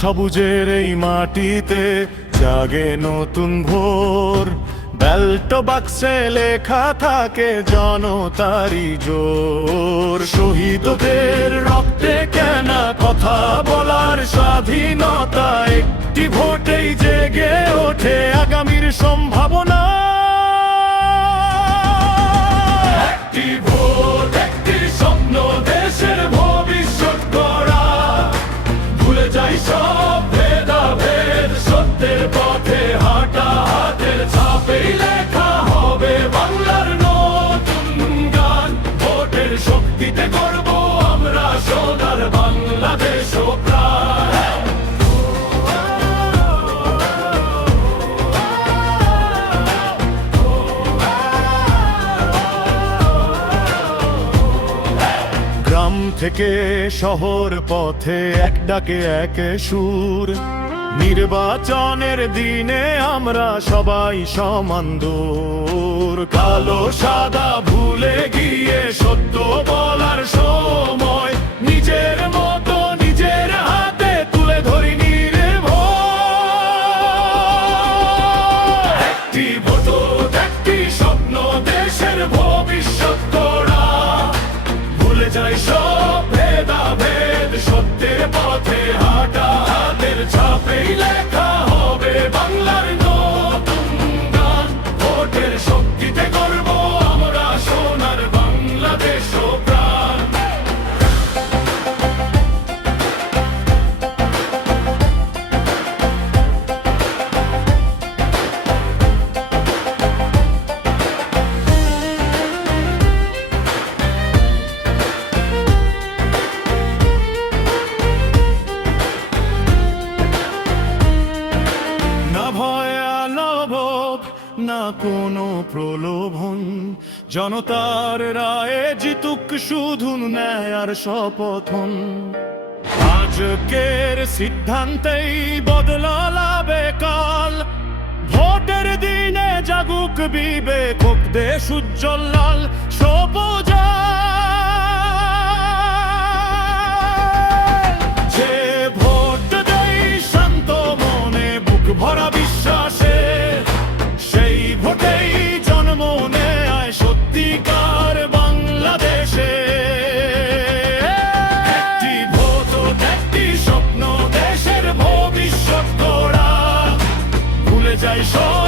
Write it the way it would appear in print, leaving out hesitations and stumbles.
সবুজের এই মাটিতে জাগে নতুন ভোর। ব্যালট বাক্সে লেখা থাকে জনতারই জোর। শহীদদের রক্তে কেনা কথা বলার স্বাধীনতা, একটি ভোটেই জেগে ওঠে আগামীর সম্ভাবনা। একটি ভোট, একটি স্বপ্ন, দেশের ভবিষ্যৎ গড়া। ভুলে যাই সব ভেদাভেদ, সত্যের পথে হাঁটা, হাতের ছাপেই লেখা হবে বাংলার নতুন গান। ভোটের শক্তিতে গড়ব আমরা সোনার বাংলাদেশ ও প্রাণ। গ্রাম থেকে শহর পথে এক ডাকে এক সুর। নির্বাচনের দিনে আমরা সবাই সমান দূর। কালো সাদা ভুলে গিয়ে সত্য বলার সময়, নিজের মতো নিজের হাতে তুলে ধরি নির্ভয়। একটি ভোট, একটি স্বপ্ন, দেশের ভবিষ্যৎ গড়া। ভুলে যাই সব ভেদাভেদ, সত্যের পথে হাঁটা, হাতের ছাপেই লেখা হবে বাংলার নতুন গান। ভোটের শক্তিতে গর্ব আমরা সোনার বাংলাদেশ ও প্রাণ। না কোনো প্রলোভন, জনতার রায়ে জিতুক শুধু ন্যায় আর শপথন। আজকের সিদ্ধান্তেই বদলাবে কাল। ভোটের দিনে জাগুক বিবেক, হোক দেশ উজ্জ্বল লাল সবুজ। যে ভোট দেই শান্ত মনে, বুক ভরা বিশ্বাসে, সেই ভোটেই জন্ম নেয় সত্যিকার বাংলাদেশে। একটি ভোট, একটি স্বপ্ন, দেশের ভবিষ্যৎ গড়া। ভুলে যাই সব